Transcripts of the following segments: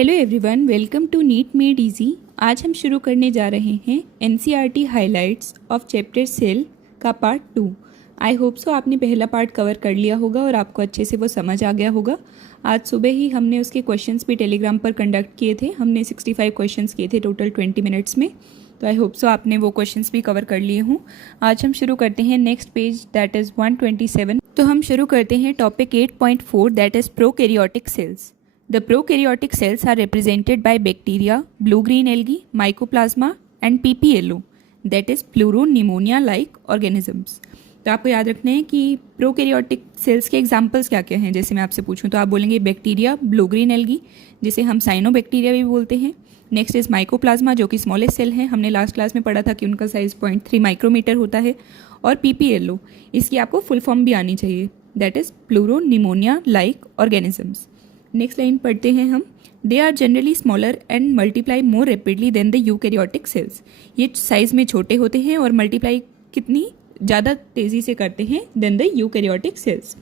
Hello everyone, welcome to NEET made easy. आज हम शुरू करने जा रहे हैं NCERT highlights of chapter cell का पार्ट 2। आई होप सो आपने पहला पार्ट कवर कर लिया होगा और आपको अच्छे से वो समझ आ गया होगा। आज सुबह ही हमने उसके क्वेश्चंस भी टेलीग्राम पर कंडक्ट किए थे। हमने 65 क्वेश्चंस किए थे टोटल 20 मिनट्स में। तो आई होप सो आपने वो क्वेश्चंस भी कवर कर लिए हों। आज हम शुरू करते हैं नेक्स्ट पेज, दैट इज़ 127। तो हम शुरू करते हैं topic 8.4, that is prokaryotic cells. The prokaryotic cells are represented by bacteria, blue-green algae, mycoplasma and PPLO, that is pleuropneumonia-like organisms। तो आपको याद रखना है कि प्रोकैरियोटिक सेल्स के एग्जाम्पल्स क्या क्या हैं। जैसे मैं आपसे पूछूं तो आप बोलेंगे बैक्टीरिया, ब्लू ग्रीन एल्गी जिसे हम साइनोबैक्टीरिया भी बोलते हैं। नेक्स्ट इज माइकोप्लाज्मा जो कि स्मॉलेस्ट सेल है, हमने लास्ट क्लास में पढ़ा था कि उनका साइज 0.3 माइक्रोमीटर होता है। और PPLO, इसकी आपको फुल फॉर्म भी आनी चाहिए, that is pleuropneumonia like organisms. Next line पढ़ते हैं हम। They are generally smaller and multiply more rapidly than the eukaryotic cells. ये साइज में छोटे होते हैं और मल्टीप्लाई कितनी ज़्यादा तेज़ी से करते हैं then the eukaryotic cells.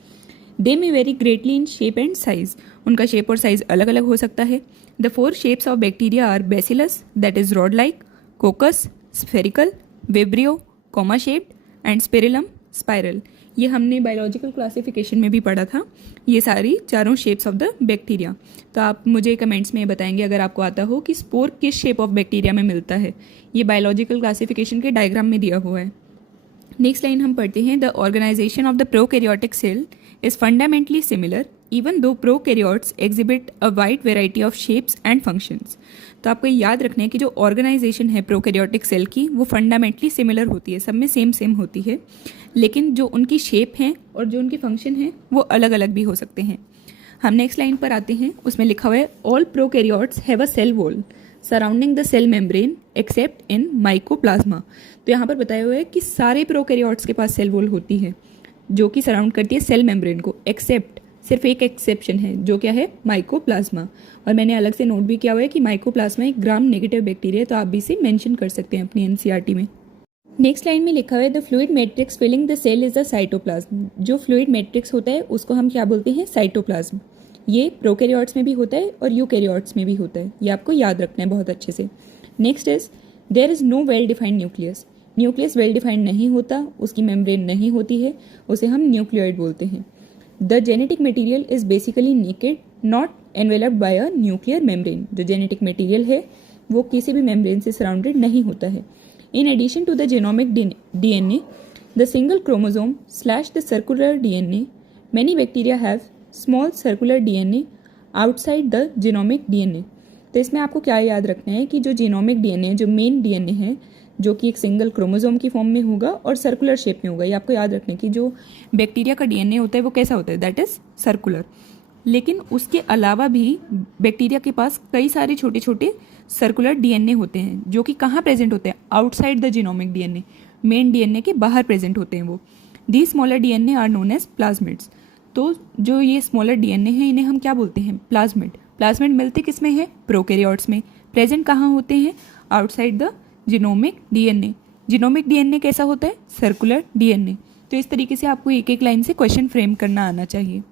They may vary greatly in shape and size, उनका शेप और साइज अलग अलग हो सकता है। The 4 shapes of bacteria are bacillus, that is rod like, coccus spherical, vibrio comma shaped and spirillum spiral. ये हमने biological classification में भी पढ़ा था, ये सारी चारों शेप्स ऑफ द बैक्टीरिया। तो आप मुझे कमेंट्स में बताएंगे अगर आपको आता हो कि स्पोर किस शेप ऑफ बैक्टीरिया में मिलता है। ये बायोलॉजिकल क्लासिफिकेशन के डायग्राम में दिया हुआ है। नेक्स्ट लाइन हम पढ़ते हैं। The organization of the prokaryotic cell is fundamentally similar even though prokaryotes exhibit a wide variety of shapes and functions. तो आपको याद रखना है कि जो ऑर्गेनाइजेशन है प्रोकैरियोटिक सेल की वो फंडामेंटली सिमिलर होती है, सब में सेम होती है, लेकिन जो उनकी शेप हैं और जो उनके फंक्शन हैं वो अलग अलग भी हो सकते हैं। हम नेक्स्ट लाइन पर आते हैं, उसमें लिखा हुआ है all prokaryotes have a cell wall surrounding the cell membrane except in mycoplasma. तो यहाँ पर बताया हुआ है कि सारे प्रोकैरियोट्स के पास सेल वॉल होती है जो कि सराउंड करती है सेल मेम्ब्रेन को, एक्सेप्ट सिर्फ एक एक्सेप्शन है जो क्या है, माइकोप्लाज्मा। और मैंने अलग से नोट भी किया हुआ है कि माइकोप्लाज्मा एक ग्राम नेगेटिव बैक्टीरिया है, तो आप भी इसे मेंशन कर सकते हैं अपनी एनसीईआरटी में। नेक्स्ट लाइन में लिखा हुआ है the fluid matrix filling the cell is the cytoplasm. जो फ्लूइड मैट्रिक्स होता है उसको हम क्या बोलते हैं, साइटोप्लाज्म। ये प्रोकैरियोट्स में भी होता है और यूकैरियोट्स में भी होता है, ये आपको याद रखना है बहुत अच्छे से। Next is there is no well defined nucleus. Nucleus well defined नहीं होता, उसकी मेम्ब्रेन नहीं होती है, उसे हम न्यूक्लियोइड बोलते हैं। The genetic material is basically naked not enveloped by a nuclear membrane. जो जेनेटिक मटेरियल है वो किसी भी मेम्ब्रेन से सराउंडेड नहीं होता है। In addition to the genomic DNA, the single chromosome / the circular DNA, many bacteria have small circular DNA outside the genomic DNA। तो इसमें आपको क्या याद रखना है कि जो जीनोमिक DNA, जो मेन DNA है, जो कि एक सिंगल क्रोमोसोम की फॉर्म में होगा और सर्कुलर शेप में होगा। ये आपको याद रखना है कि जो बैक्टीरिया का DNA होता है वो कैसा होता है, दैट इज सर्कुलर। लेकिन उसके अलावा भी बैक्टीरिया के पास कई सारे छोटे छोटे सर्कुलर DNA होते हैं जो कि कहाँ प्रेजेंट होते हैं, outside the genomic DNA, main DNA के बाहर प्रेजेंट होते हैं वो। The smaller DNA are known as plasmids. तो जो ये स्मॉलर DNA है इन्हें हम क्या बोलते हैं, प्लाज्मिड। प्लाज्मिड मिलते किस में है, प्रोकैरियोट्स में। प्रेजेंट कहाँ होते हैं, outside the genomic DNA। Genomic DNA कैसा होता है, सर्कुलर DNA। तो इस तरीके से आपको एक एक लाइन से क्वेश्चन फ्रेम करना आना चाहिए।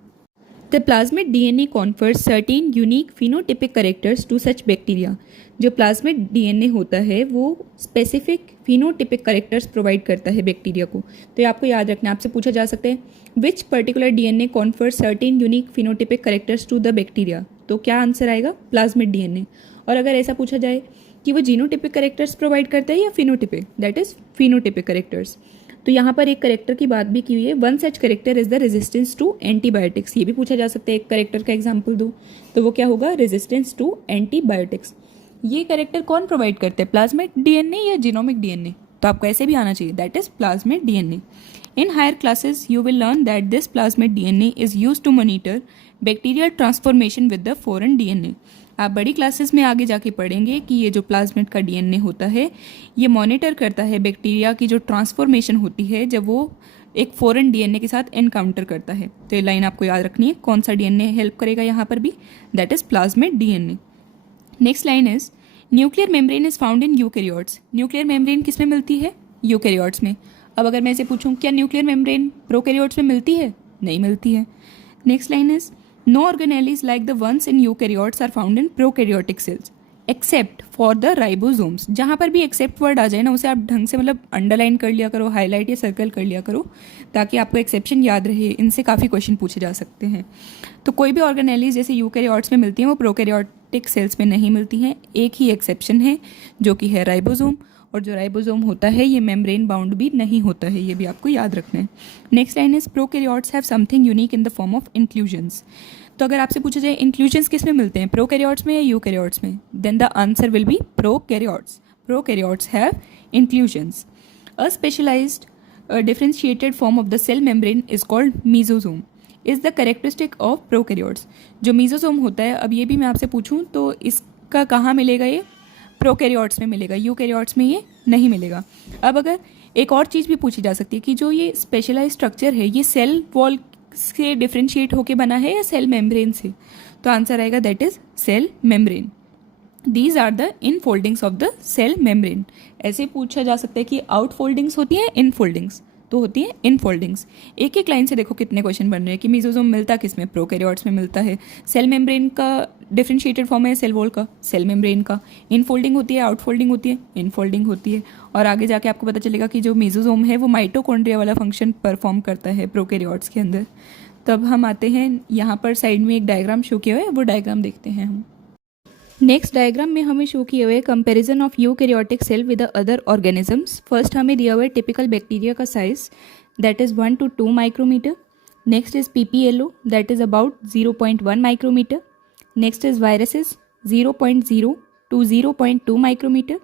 The plasmid DNA confers certain unique phenotypic characters to such bacteria। जो प्लाज्मिड DNA होता है वो स्पेसिफिक phenotypic characters प्रोवाइड करता है बैक्टीरिया को। तो ये आपको याद रखना, आपसे पूछा जा सकता है which particular DNA confers certain unique phenotypic characters to the bacteria। तो क्या आंसर आएगा, प्लाज्मिड DNA। और अगर ऐसा पूछा जाए कि वो जीनोटिपिक करेक्टर्स प्रोवाइड करता है या phenotypic, that is phenotypic characters. तो यहाँ पर एक करेक्टर की बात भी की हुई है, one such character is the resistance to antibiotics. ये भी पूछा जा सकता है, एक करेक्टर का एग्जांपल दो, तो वो क्या होगा, रेजिस्टेंस टू एंटीबायोटिक्स। ये करेक्टर कौन प्रोवाइड करते हैं, प्लाज्मिड DNA या जीनोमिक DNA। तो आपको ऐसे भी आना चाहिए, that is plasmid DNA। In higher classes you will learn that this plasmid DNA is used to monitor bacterial transformation with the foreign DNA। आप बड़ी क्लासेस में आगे जाके पढ़ेंगे कि ये जो प्लाज्मिड का DNA होता है ये मॉनिटर करता है बैक्टीरिया की जो ट्रांसफॉर्मेशन होती है जब वो एक फॉरेन DNA के साथ एनकाउंटर करता है। तो ये लाइन आपको याद रखनी है, कौन सा DNA हेल्प करेगा यहाँ पर भी, that is plasmid DNA। Next line is nuclear membrane is found in eukaryotes. Nuclear membrane किस में मिलती है, यूकैरियोट्स में। अब अगर मैं इसे पूछूं क्या न्यूक्लियर मेम्ब्रेन प्रोकैरियोट्स में मिलती है, नहीं मिलती है। Next line is no organelles like the ones in eukaryotes are found in prokaryotic cells except for the ribosomes. जहाँ पर भी एक्सेप्ट वर्ड आ जाए ना, उसे आप ढंग से मतलब अंडरलाइन कर लिया करो, हाईलाइट या सर्कल कर लिया करो, ताकि आपको एक्सेप्शन याद रहे। इनसे काफ़ी क्वेश्चन पूछे जा सकते हैं। तो कोई भी ऑर्गेनेलीज जैसे यूकैरियोट्स में मिलती हैं वो प्रोकैरियोटिक सेल्स में नहीं मिलती हैं। एक ही एक्सेप्शन है जो कि है राइबोसोम, और जो राइबोसोम होता है ये मेम्ब्रेन बाउंड भी नहीं होता है, ये भी आपको याद रखना है। Next line is prokaryotes have something unique in the form of inclusions. तो अगर आपसे पूछा जाए इंक्लूजन्स किस में मिलते हैं, प्रोकैरियोट्स में या यूकैरियोट्स में, then the answer will be prokaryotes. Prokaryotes have inclusions. A specialized differentiated form of the cell membrane is called mesosome is the characteristic of prokaryotes. जो मीजोसोम होता है, अब ये भी मैं आपसे पूछूं तो इसका कहाँ मिलेगा, ये प्रोकैरियोट्स में मिलेगा, यूकैरियोट्स में ये नहीं मिलेगा। अब अगर एक और चीज़ भी पूछी जा सकती है कि जो ये स्पेशलाइज स्ट्रक्चर है ये सेल वॉल से डिफ्रेंशिएट होके बना है या सेल मेम्ब्रेन से, तो आंसर आएगा that is cell membrane. These are the infoldings of the cell membrane. ऐसे पूछा जा सकता है कि आउट फोल्डिंग्स होती हैं, इन फोल्डिंग्स, तो होती है इन फोल्डिंग्स। एक एक लाइन से देखो कितने क्वेश्चन बन रहे हैं कि मीजोसोम मिलता किस में, प्रोकैरियोट्स में मिलता है। सेल मेम्ब्रेन का डिफरेंशिएटेड फॉर्म है सेल वॉल का, सेल मेम्ब्रेन का। इन फोल्डिंग होती है, आउट फोल्डिंग होती है, इन फोल्डिंग होती है। और आगे जाके आपको पता चलेगा कि जो मीजोसोम है वो माइटोकॉन्ड्रिया वाला फंक्शन परफॉर्म करता है प्रोकैरियोट्स के अंदर। तब हम आते हैं यहाँ पर साइड में एक डायग्राम शो किया हुआ है, वो डायग्राम देखते हैं हम। नेक्स्ट डायग्राम में हमें शो किए हुए comparison of eukaryotic cell with other organisms. First हमें दिया हुआ है टिपिकल बैक्टीरिया का size, that is 1 to 2 micrometer. Next is PPLO, that is about 0.1 micrometer. Next is viruses 0.0 to 0.2 micrometer.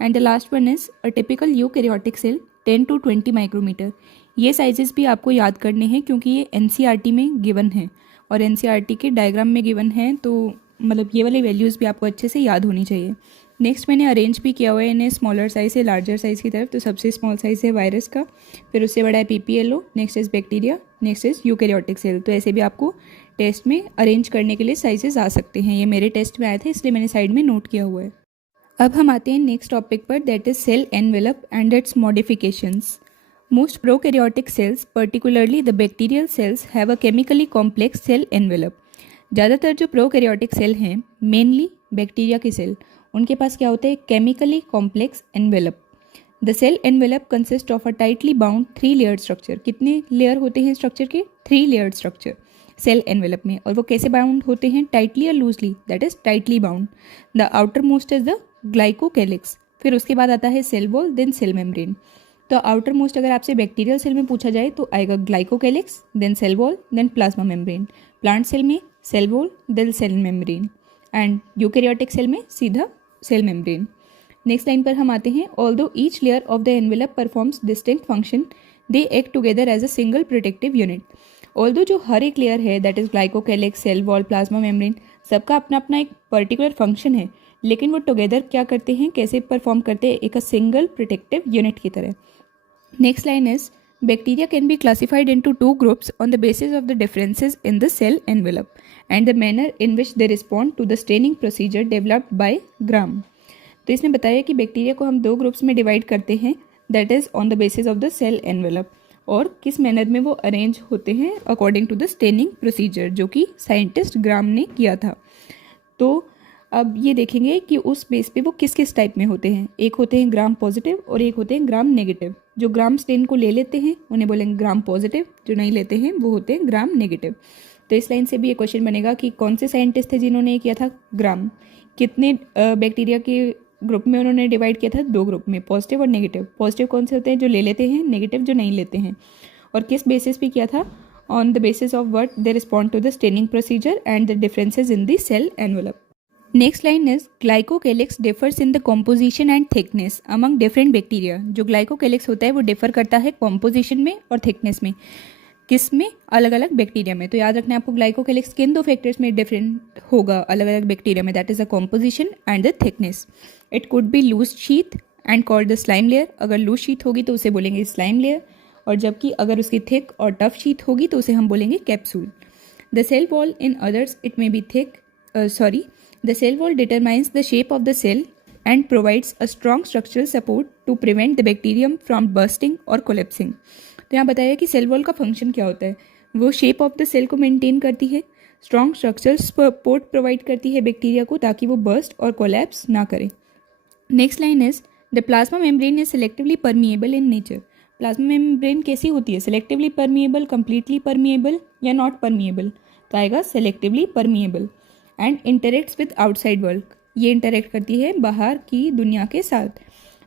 And the last one is a typical eukaryotic cell 10 to 20 micrometer. ये sizes भी आपको याद करने हैं क्योंकि ये NCERT में गिवन है और NCERT के डायग्राम में गिवन है, तो मतलब ये वाली वैल्यूज़ भी आपको अच्छे से याद होनी चाहिए। नेक्स्ट मैंने अरेंज भी किया हुआ है इन्हें स्मॉलर साइज से लार्जर साइज़ की तरफ। तो सबसे स्मॉल साइज़ है वायरस का, फिर उससे बड़ा है PPLO, next is bacteria, next is eukaryotic cell. तो ऐसे भी आपको टेस्ट में अरेंज करने के लिए साइजेस आ सकते हैं। ये मेरे टेस्ट में आए थे इसलिए मैंने साइड में नोट किया हुआ है। अब हम आते हैं नेक्स्ट टॉपिक पर, that is cell envelope and its modifications. Most prokaryotic cells, particularly the bacterial cells, have a chemically complex cell envelope. ज़्यादातर जो प्रोकैरियोटिक सेल हैं, मेनली बैक्टीरिया के सेल, उनके पास क्या होता है, chemically complex envelope. The cell envelope consist of a tightly bound 3 layered structure. कितने लेयर होते हैं स्ट्रक्चर के, 3 लेयर्ड स्ट्रक्चर सेल एनवेलप में। और वो कैसे बाउंड होते हैं, टाइटली या loosely, that is tightly bound. The outermost is the glycocalyx, फिर उसके बाद आता है cell wall, then cell membrane. तो आउटर मोस्ट अगर आपसे बैक्टीरियल सेल में पूछा जाए तो आएगा glycocalyx, then cell wall, then plasma membrane. Plant cell में cell wall, then cell membrane, and eukaryotic cell में सीधा सेल मेम्ब्रेन। नेक्स्ट लाइन पर हम आते हैं, although each layer of the envelope performs distinct function, they act together as a single protective unit. Although जो हर एक लेयर है, that is glycocalyx, cell wall, plasma membrane, सबका अपना अपना एक पर्टिकुलर फंक्शन है, लेकिन वो टुगेदर क्या करते हैं, कैसे परफॉर्म करते हैं, एक अ सिंगल प्रोटेक्टिव यूनिट की तरह। Next line is, bacteria can be classified into 2 groups on the basis of the differences in the cell envelope and the manner in which they respond to the staining procedure developed by Gram. तो इसने बताया कि bacteria को हम 2 groups में divide करते हैं, that is on the basis of the cell envelope, और किस मैनर में वो अरेंज होते हैं according to the staining procedure, जो कि साइंटिस्ट ग्राम ने किया था। तो अब ये देखेंगे कि उस बेस पे वो किस किस टाइप में होते हैं। एक होते हैं ग्राम पॉजिटिव और एक होते हैं ग्राम नेगेटिव। जो ग्राम स्टेन को ले लेते हैं उन्हें बोलेंगे ग्राम पॉजिटिव, जो नहीं लेते हैं वो होते हैं ग्राम नेगेटिव। तो इस लाइन से भी ये क्वेश्चन बनेगा कि कौन से साइंटिस्ट थे जिन्होंने ये किया था, ग्राम। कितने बैक्टीरिया के ग्रुप में उन्होंने डिवाइड किया था, 2 ग्रुप में, पॉजिटिव और नेगेटिव। पॉजिटिव कौन से होते हैं, जो ले लेते हैं, नेगेटिव जो नहीं लेते हैं। और किस बेसिस पे किया था, on the basis of what they respond to the staining procedure and the differences in the cell envelope. Next line is, glycocalyx differs in the composition and thickness among different bacteria. जो glycocalyx होता है वो differ करता है composition में और thickness में, किस में, अलग अलग बैक्टीरिया में। तो याद रखना है आपको, ग्लाइकोकैलिक्स किन 2 फैक्टर्स में डिफरेंट होगा अलग अलग बैक्टीरिया में, that is the composition and the thickness. It could be loose sheath and called the slime layer. अगर लूज शीथ होगी तो उसे बोलेंगे स्लाइम लेयर, और जबकि अगर उसकी थिक और टफ शीथ होगी तो उसे हम बोलेंगे capsule. The cell wall in others it may be thick, The cell wall determines the shape of the cell and provides a strong structural support to prevent the bacterium from bursting or collapsing. तो यहाँ बताया कि cell wall का function क्या होता है, वो shape of the cell को मेंटेन करती है, स्ट्रॉन्ग स्ट्रक्चरल सपोर्ट प्रोवाइड करती है बैक्टीरिया को ताकि वो बर्स्ट और कोलैप्स ना करे। Next line is the plasma membrane is selectively permeable in nature. Plasma membrane कैसी होती है? सेलेक्टिवली परमिएबल, कंप्लीटली परमिएबल या नॉट परमिएबल? तो आएगा selectively permeable. And interacts with outside world, ये इंटरेक्ट करती है बाहर की दुनिया के साथ।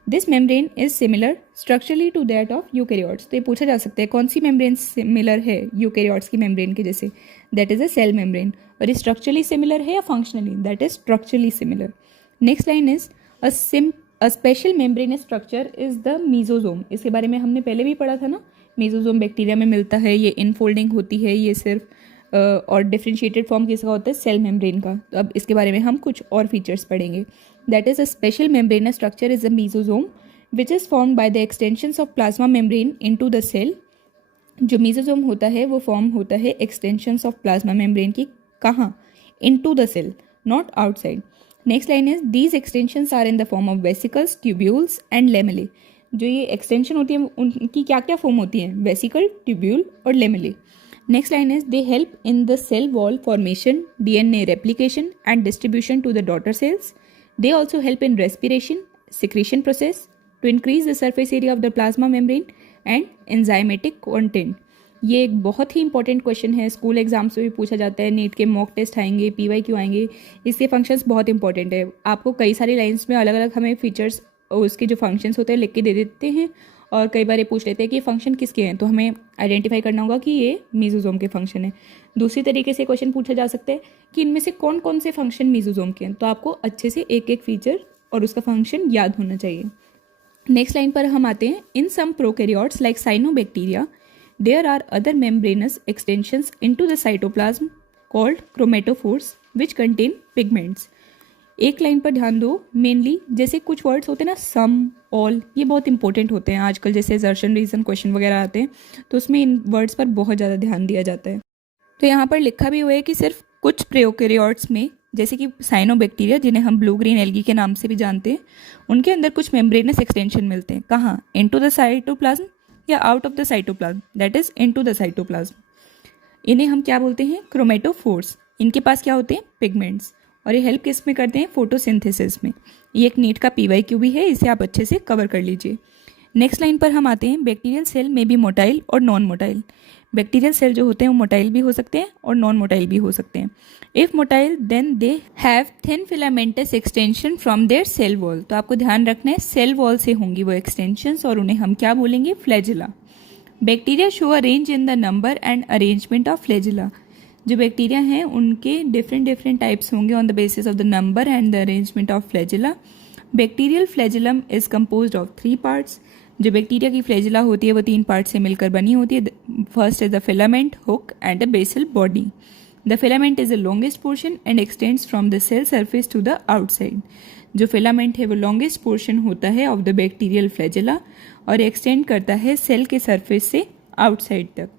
This membrane is similar structurally to that of eukaryotes. तो ये पूछा जा सकता है कौन सी मेम्ब्रेन सिमिलर है यूकैरियोट्स की मेम्ब्रेन के जैसे? That is a cell membrane. और ये स्ट्रक्चरली सिमिलर है या functionally? That is structurally similar. Next line is a special membranous structure is the mesosome. इसके बारे में हमने पहले भी पढ़ा था ना, मीजोजोम बैक्टीरिया में मिलता है, ये इनफोल्डिंग होती है, ये सिर्फ और डिफ्रेंशिएटेड फॉर्म किसका होता है? सेल मेम्ब्रेन का। तो अब इसके बारे में हम कुछ और फीचर्स पढ़ेंगे। That is a special membranous structure is the mesosome which is formed by the extensions of plasma membrane into the cell. जो मीजोजोम होता है वो फॉर्म होता है एक्सटेंशंस ऑफ प्लाज्मा मेम्ब्रेन की। कहाँ? Into the cell, not outside. Next line is these extensions are in the form of vesicles, tubules and lamellae. जो ये एक्सटेंशन होती है उनकी क्या क्या फॉर्म होती है? वेसिकल, ट्यूब्यूल और lamellae. Next line is they help in the cell wall formation, DNA replication and distribution to the daughter cells. They also help in respiration, secretion process to increase the surface area of the plasma membrane and enzymatic content. ये एक बहुत ही important question है, school exams में भी पूछा जाता है, नीट के मॉक टेस्ट आएंगे, PYQ आएंगे। इसके फंक्शंस बहुत इंपॉर्टेंट है। आपको कई सारी लाइंस में अलग अलग हमें फीचर्स और उसके जो फंक्शंस होते हैं लिख के दे देते हैं, और कई बार ये पूछ लेते हैं कि ये फंक्शन किसके हैं, तो हमें आइडेंटिफाई करना होगा कि ये मीजोजोम के फंक्शन है। दूसरी तरीके से क्वेश्चन पूछा जा सकता है कि इनमें से कौन कौन से फंक्शन मीजोजोम के हैं, तो आपको अच्छे से एक एक फीचर और उसका फंक्शन याद होना चाहिए। नेक्स्ट लाइन पर हम आते हैं। In some prokaryotes like cyanobacteria there are other membranous extensions into the cytoplasm called chromatophores which contain pigments। एक लाइन पर ध्यान दो, मेनली जैसे कुछ वर्ड्स होते हैं ना, सम, ऑल, ये बहुत इंपॉर्टेंट होते हैं आजकल, जैसे असर्शन रीजन क्वेश्चन वगैरह आते हैं तो उसमें इन वर्ड्स पर बहुत ज़्यादा ध्यान दिया जाता है। तो यहाँ पर लिखा भी हुआ है कि सिर्फ कुछ प्रोकैरियोट्स में, जैसे कि साइनोबैक्टीरिया जिन्हें हम ब्लू ग्रीन एल्गी के नाम से भी जानते हैं, उनके अंदर कुछ मेम्ब्रेनस एक्सटेंशन मिलते हैं। कहाँ? इनटू द साइटोप्लाज्म या out of the cytoplasm, that is into the cytoplasm. इन्हें हम क्या बोलते हैं? क्रोमेटोफोर्स। इनके पास क्या होते हैं? पिगमेंट्स। और ये हेल्प किस में करते हैं? फोटोसिंथेसिस में। ये एक नीट का PYQ भी है, इसे आप अच्छे से कवर कर लीजिए। नेक्स्ट लाइन पर हम आते हैं। बैक्टीरियल सेल में बी मोटाइल और नॉन मोटाइल। बैक्टीरियल सेल जो होते हैं वो मोटाइल भी हो सकते हैं और नॉन मोटाइल भी हो सकते हैं। If motile then they have thin filamentous extension from their cell wall. तो आपको ध्यान रखना है सेल वॉल से होंगी वो एक्सटेंशंस, और उन्हें हम क्या बोलेंगे? Flagella. Bacteria show a range in the number and arrangement of flagella. जो बैक्टीरिया हैं उनके डिफरेंट टाइप्स होंगे on the basis of the number and the arrangement of flagella. Bacterial flagellum is composed of 3 parts. जो bacteria की flagella होती है वो 3 part से मिलकर बनी होती है। First is the filament, hook and the basal body. The filament is the longest portion and extends from the cell surface to the outside. जो फिलामेंट है वो लॉन्गेस्ट पोर्शन होता है ऑफ द बैक्टीरियल फ्लैजिला और extend करता है cell के surface से आउटसाइड तक।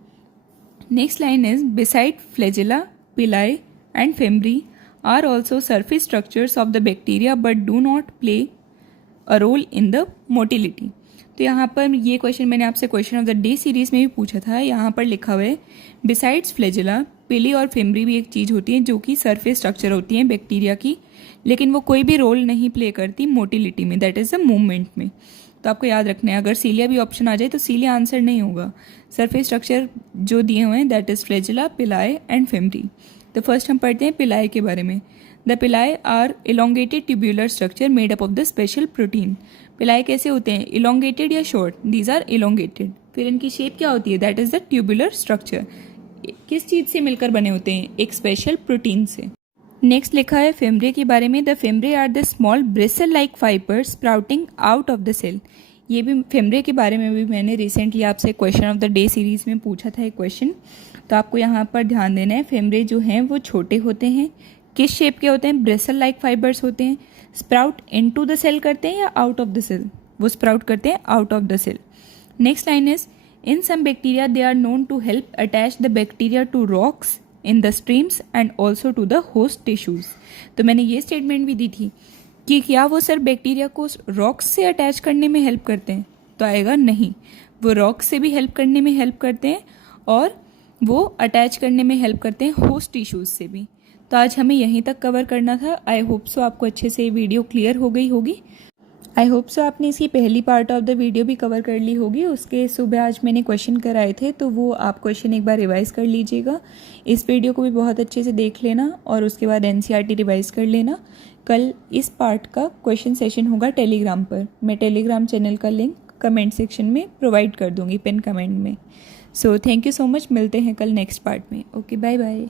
Next line is beside flagella, pili and fimbriae are also surface structures of the bacteria but do not play a role in the motility. तो यहाँ पर ये क्वेश्चन मैंने आपसे question of the day series में भी पूछा था। यहाँ पर लिखा हुआ है बिसाइड्स फ्लैजिला, पिली और फेम्ब्री भी एक चीज़ होती है जो कि सरफेस स्ट्रक्चर होती है बैक्टीरिया की, लेकिन वो कोई भी रोल नहीं प्ले करती मोटिलिटी में, दैट इज़ द मूवमेंट में। तो आपको याद रखना है, अगर सीलिया भी ऑप्शन आ जाए तो सीलिया आंसर नहीं होगा। सरफेस स्ट्रक्चर जो दिए हुए हैं that is flagella, pili and फेम्ब्री। तो फर्स्ट हम पढ़ते हैं पिलाई के बारे में। The pili are elongated tubular structure made up of the special protein. Pili कैसे होते हैं? इलोंगेटेड या शॉर्ट? These are elongated. फिर इनकी शेप क्या होती है? That is the tubular structure. किस चीज़ से मिलकर बने होते हैं? एक स्पेशल प्रोटीन से। नेक्स्ट लिखा है फेम्ब्रे के बारे में। The fimbriae are the small bristle like fibres sprouting out of the cell. ये भी फेम्ब्रे के बारे में भी मैंने रिसेंटली आपसे question of the day series में पूछा था एक क्वेश्चन, तो आपको यहाँ पर ध्यान देना है। फेम्ब्रे जो हैं वो छोटे होते हैं, किस शेप के होते हैं? ब्रिसल लाइक फाइबर्स होते हैं। स्प्राउट इनटू द सेल करते हैं या आउट ऑफ द सेल? वो स्प्राउट करते हैं out of the cell. Next line is in some bacteria they are known to help attach the bacteria to rocks in the streams and also to the host tissues. तो मैंने ये statement भी दी थी कि क्या वो सर बैक्टीरिया को rocks से अटैच करने में हेल्प करते हैं? तो आएगा नहीं, वो रॉक्स से भी हेल्प करने में हेल्प करते हैं और वो अटैच करने में हेल्प करते हैं होस्ट टिश्यूज़ से भी। तो आज हमें यहीं तक कवर करना था। आई होप सो आपको अच्छे से वीडियो क्लियर हो गई होगी। आई होप सो आपने इसकी पहली पार्ट ऑफ द वीडियो भी कवर कर ली होगी। उसके सुबह आज मैंने क्वेश्चन कराए थे, तो वो आप क्वेश्चन एक बार रिवाइज़ कर लीजिएगा। इस वीडियो को भी बहुत अच्छे से देख लेना और उसके बाद एनसीईआरटी रिवाइज़ कर लेना। कल इस पार्ट का क्वेश्चन सेशन होगा टेलीग्राम पर। मैं टेलीग्राम चैनल का लिंक कमेंट सेक्शन में प्रोवाइड कर दूँगी, पिन कमेंट में। So thank you so much. मिलते हैं कल नेक्स्ट पार्ट में। Okay, bye bye.